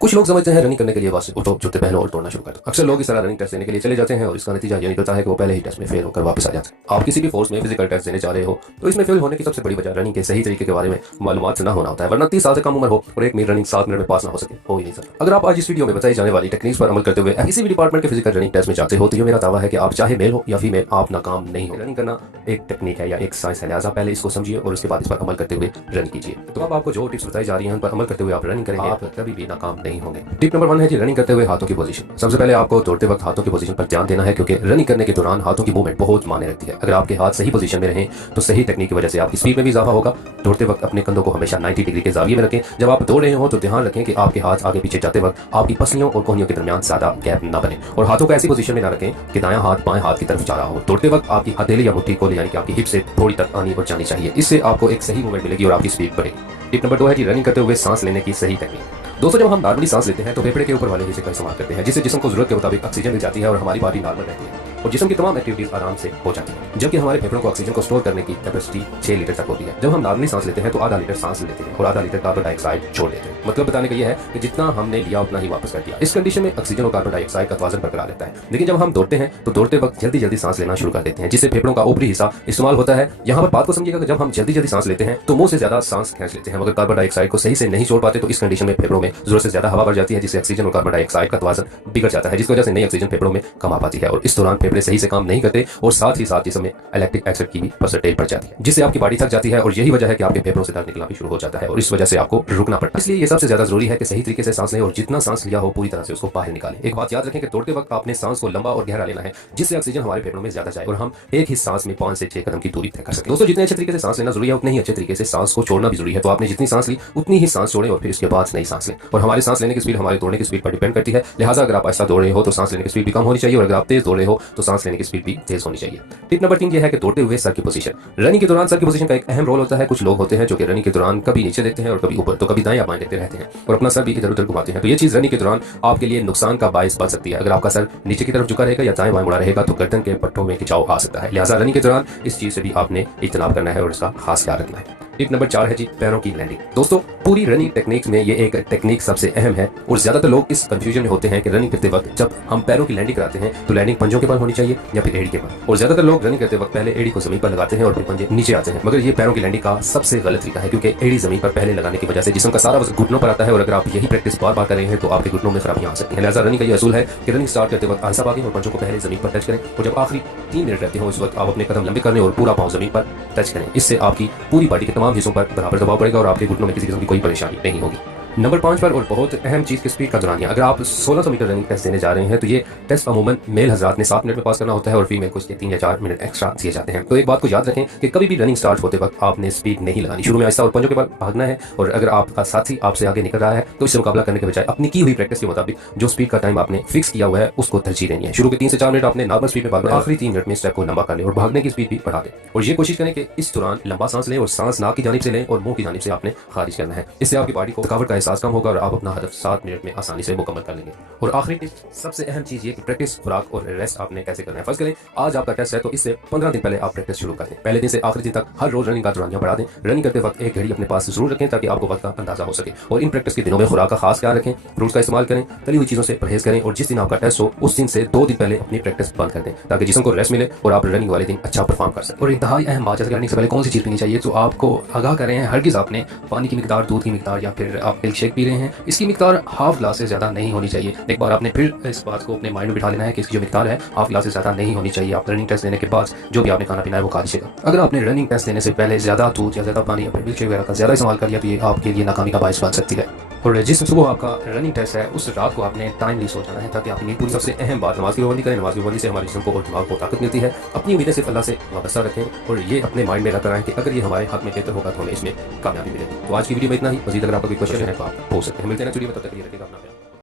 कुछ लोग समझते हैं रनिंग करने के लिए बस उठो, जूते पहनो और दौड़ना शुरू कर दो। अक्सर लोग इस तरह रनिंग टेस्ट देने के लिए चले जाते हैं और इसका नतीजा ये निकलता है कि वो पहले ही टेस्ट में फेल होकर वापस आ जाते हैं। आप किसी भी फोर्स में फिजिकल टेस्ट देने जा रहे हो तो इसमें फेल होने की सबसे बड़ी वजह रनिंग के सही तरीके के बारे में मालूमात ना होना होता है। वरना 30 साल से कम उम्र हो और 1 मिनट रनिंग 7 मिनट में पास ना हो सके, हो ही नहीं सकता। अगर आप आज इस वीडियो में बताई जाने वाली टेक्निक्स पर अमल करते हुए किसी भी डिपार्टमेंट के फिजिकल रनिंग टेस्ट में जाते हो तो ये मेरा दावा है कि आप चाहे मेल हो या फीमेल, आप नाकाम नहीं हो। रनिंग करना एक टेक्निक है या एक साइंस है, लिहाजा पहले इसको समझिए और उसके बाद इस पर अमल करते हुए रन कीजिए। तो अब आपको जो टिप्स बताई जा रही हैं उन पर अमल करते हुए आप रनिंग करेंगे, आप कभी भी नाकाम नहीं होंगे। टिप नंबर 1 है जी रनिंग करते हुए हाथों की पोजीशन। सबसे पहले आपको दौड़ते वक्त हाथों की पोजीशन पर ध्यान देना है, क्योंकि रनिंग करने के दौरान हाथों की मूवमेंट बहुत मायने रखती है। अगर आपके हाथ सही पोजीशन में रहें तो सही टेक्निक की वजह से आपकी स्पीड में भी इजाफा होगा। दौड़ते वक्त अपने कंधों को हमेशा 90 डिग्री के जाविये में रखें। जब आप दौड़ रहे हो तो ध्यान रखें कि आपके हाथ आगे पीछे जाते वक्त आपकी पसलियों और कोहनियों के दरमियान ज्यादा गैप न बने, और हाथों को ऐसी पोजीशन में न रखें कि दायां हाथ बाएं हाथ की तरफ जा रहा हो। दौड़ते वक्त आपकी हथेली या मुट्ठी को यानी कि आपकी हिप से थोड़ी तक आनी और जानी चाहिए। इससे आपको एक सही मूवमेंट मिलेगी और आपकी स्पीड बढ़ेगी। टिप नंबर 2 है कि रनिंग करते हुए सांस लेने की सही टेक्निक। दोस्तों, जब हम नॉर्मली सांस लेते हैं तो फेफड़े के ऊपर वाले हिस्से का इस्तेमाल करते हैं, जिससे जिस्म को जरूरत के मुताबिक ऑक्सीजन मिल जाती है और हमारी बॉडी नॉर्मल रहती है और जिस्म की तमाम एक्टिविटीज आराम से हो जाती है। जबकि हमारे फेफड़ों को ऑक्सीजन को स्टोर करने की कैपेसिटी 6 लीटर तक होती है। जब हम नॉर्मली सांस लेते हैं तो आधा लीटर सांस लेते हैं और आधा लीटर कार्बन डाइऑक्साइड छोड़ देते हैं। मतलब बताने का यह है कि जितना हमने लिया उतना ही वापस कर दिया। इस कंडीशन में ऑक्सीजन और कार्बन डाइऑक्साइड का तवाज़ुन बरकरार रहता है। लेकिन जब हम दौड़ते हैं तो दौड़ते वक्त जल्दी जल्दी सांस लेना शुरू कर देते हैं, जिससे फेफड़ों का ऊपरी हिस्सा इस्तेमाल होता है। यहाँ पर बात को समझिएगा कि जब हम जल्दी जल्दी सांस लेते हैं तो मुंह से ज्यादा सांस खींच लेते हैं, मगर कार्बन डाइऑक्साइड को सही से नहीं छोड़ पाते। तो इस कंडीशन में फेफड़ों में जरूरत से ज्यादा हवा बढ़ जाती है, जिससे ऑक्सीजन और कार्बन डाइऑक्साइड का तवाज़ुन बिगड़ जाता है, जिसकी वजह से नई ऑक्सीजन फेफड़ों में कम आ पाती है और इस दौरान फेफड़े सही से काम नहीं करते और साथ ही साथ जिसमें इलेक्ट्रिक एसिड की भी परसेंटेज बढ़ जाती है, जिससे आपकी बॉडी थक जाती है और यही वजह है कि आपके फेफड़ों से दर्द निकलना भी शुरू हो जाता है और इस वजह से आपको रुकना पड़ता है। इसलिए ये सबसे ज्यादा जरूरी है कि सही तरीके से सांस लें और जितना सांस लिया हो पूरी तरह से उसको बाहर निकालें। एक बात याद रखें कि दौड़ते वक्त आपने सांस को लंबा और गहरा लेना है, जिससे ऑक्सीजन हमारे फेफड़ों में ज्यादा जाए और हम एक ही सांस में 5 से 6 कदम की दूरी तय कर सकें। दोस्तों, जितने अच्छे तरीके से सांस लेना जरूरी है उतने ही अच्छे तरीके से सांस को छोड़ना भी जरूरी है। तो आपने जितनी सांस ली उतनी ही सांस छोड़ें और फिर इसके बाद नई सांस लें। और हमारी सांस लेने की स्पीड हमारे दौड़ने की स्पीड पर डिपेंड करती है। लिहाजा अगर आप ऐसा दौड़ रहे हो तो सांस लेने की स्पीड भी कम होनी चाहिए और अगर आप तेज दौड़ रहे हो तो सांस लेने की स्पीड भी तेज होनी चाहिए। टिप नंबर 3 ये है कि दौड़ते हुए सर की पोजीशन। रनिंग के दौरान सर की पोजीशन का एक अहम रोल होता है। कुछ लोग होते हैं जो कि रनिंग के दौरान कभी नीचे देखते हैं और कभी ऊपर, तो कभी दाएं या बाएं देखते रहते हैं और अपना सर भी इधर उधर घुमाते हैं। तो ये चीज रनिंग के दौरान आपके लिए नुकसान का बायस बन सकती है। अगर आपका सर नीचे की तरफ झुका रहेगा या दाएं बाएं मुड़ा रहेगा तो गर्दन के पट्टों में खिंचाव आ सकता है। लिहाजा रनिंग के दौरान इस चीज से भी आपने इज्तनाब करना है और इसका खास ख्याल रखना है। टिप नंबर 4 है जी पैरों की लैंडिंग। दोस्तों, पूरी रनिंग टेक्निक्स में ये एक टेक्निक सबसे अहम है और ज्यादातर लोग इस कंफ्यूजन में होते हैं कि रनिंग करते वक्त जब हम पैरों की लैंडिंग कराते हैं तो लैंडिंग पंजों के पास होनी चाहिए या फिर एड़ी के पास, और ज्यादातर लोग रनिंग करते वक्त पहले एड़ी को जमीन पर लगाते हैं और फिर पंजे नीचे आते हैं। मगर ये पैरों की लैंडिंग का सबसे गलत तरीका है, क्योंकि एड़ी जमीन पर पहले लगाने की वजह से जिस्म का सारा वजन घुटनों पर आता है और अगर आप यही प्रैक्टिस बार बार कर रहे हैं तो आपके घुटनों में खराबियां आ सकती हैं। लिहाजा रनिंग का ये असूल है कि रनिंग स्टार्ट करते वक्त आहिस्ता भागें और पंजों को पहले जमीन पर टच करें और जब आखिरी 3 मिनट रहते हो उस वक्त आप अपने कदम लंबे करें और पूरा पांव जमीन पर टच करें। इससे आपकी पूरी बॉडी के तमाम हिस्सों पर बराबर दबाव पड़ेगा और आपके घुटनों में किसी किस्म की कोई परेशानी नहीं होगी। नंबर 5 पर और बहुत अहम चीज की स्पीड का दौरानिया। अगर आप 1600 मीटर रनिंग टेस्ट देने जा रहे हैं तो ये टेस्ट अमूमन मेल हजरात ने 7 मिनट में पास करना होता है और फीमेल को इसके 3 या 4 मिनट एक्स्ट्रा दिए जाते हैं। तो एक बात को याद रखें कि कभी भी रनिंग स्टार्ट होते वक्त आपने स्पीड नहीं लगानी। शुरू में आहिस्ता और पंजों के बाद भागना है और अगर आपका साथी आपसे आगे निकल रहा है तो इससे मुकाबला करने के बजाय अपनी की हुई प्रैक्टिस के मुताबिक जो स्पीड का टाइम आपने फिक्स किया हुआ है उसको तरजीह देनी है। शुरू के 3 से 4 मिनट आपने नॉर्मल स्पीड में भागना है, आखिरी 3 मिनट में स्टेप को लंबा कर लें और भागने की स्पीड भी बढ़ा दें और ये कोशिश करें कि इस दौरान लंबा सांस लें और सांस नाक की जानिब से लें और मुंह की जानिब से आपने खारिज करना है। इससे आपकी बॉडी को थकावट का एहसास कम होगा और आप अपना हदफ 7 मिनट में आसानी से मुकम्मल कर लेंगे। और आखिरी टिप, सबसे अहम चीज ये कि प्रैक्टिस, खुराक और रेस्ट आपने कैसे करना है। फर्ज करें आज आपका टेस्ट है तो इससे 15 दिन पहले आप प्रैक्टिस शुरू कर दें। पहले दिन से आखिरी दिन तक हर रोज रनिंग का दौरानिया बढ़ा दें। रनिंग करते वक्त एक घड़ी अपने पास जरूर रखें ताकि आपको वक्त का अंदाजा हो सके और इन प्रैक्टिस के दिनों में खुराक का खास ख्याल रखें। फ्रूट्स का इस्तेमाल करें, तली हुई चीजों से परहेज करें और जिस दिन आपका टेस्ट हो उस दिन से 2 दिन पहले अपनी प्रैक्टिस बंद कर दें ताकि जिस्म को रेस्ट मिले और आप रनिंग वाले दिन अच्छा परफॉर्म कर सकें। और इंतहाई अहम बात, जैसे रनिंग से पहले कौन सी चीज पीनी चाहिए तो आपको आगाह करें हरगिज़ आपने पानी की मिकदार, दूध की मिकदार या फिर आप मिल्क शेक पी रहे हैं इसकी मिकदार हाफ ग्लास से ज्यादा नहीं होनी चाहिए। एक बार आपने फिर इस बात को अपने माइंड में बिठा लेना है कि इसकी जो मिकदार है हाफ ग्लास से ज्यादा नहीं होनी चाहिए। आप रनिंग टेस्ट देने के बाद जो भी आपने खाना पीना है वो खा लीजिएगा। अगर आपने रनिंग टेस्ट देने से पहले ज्यादा दूध या ज्यादा पानी या मिल्क शेक वगैरह का ज्यादा इस्तेमाल कर लिया तो ये आपके लिए नाकामी का बायस बन सकती है। और जिस सुबह आपका रनिंग टेस्ट है उस रात को आपने टाइमली सो जाना है ताकि आपकी नींद पूरी। सबसे अहम बात, नमाज की पाबंदी करें। नमाज की पाबंदी से हमारे जिस्म को और दिमाग को ताकत मिलती है। अपनी उम्मीदें सिर्फ अल्लाह से वाबस्ता रखें और ये अपने माइंड में रखकर आए कि अगर ये हमारे हाथ में बेहतर होगा तो हमें इसमें कामयाबी मिलेगी। तो आज की वीडियो में इतना ही। मजीद अगर आपका कोई क्वेश्चन है तो आप पूछ सकते हैं। मिलते हैं नेक्स्ट वीडियो में, तब तक के लिए रखिएगा अपना ख्याल।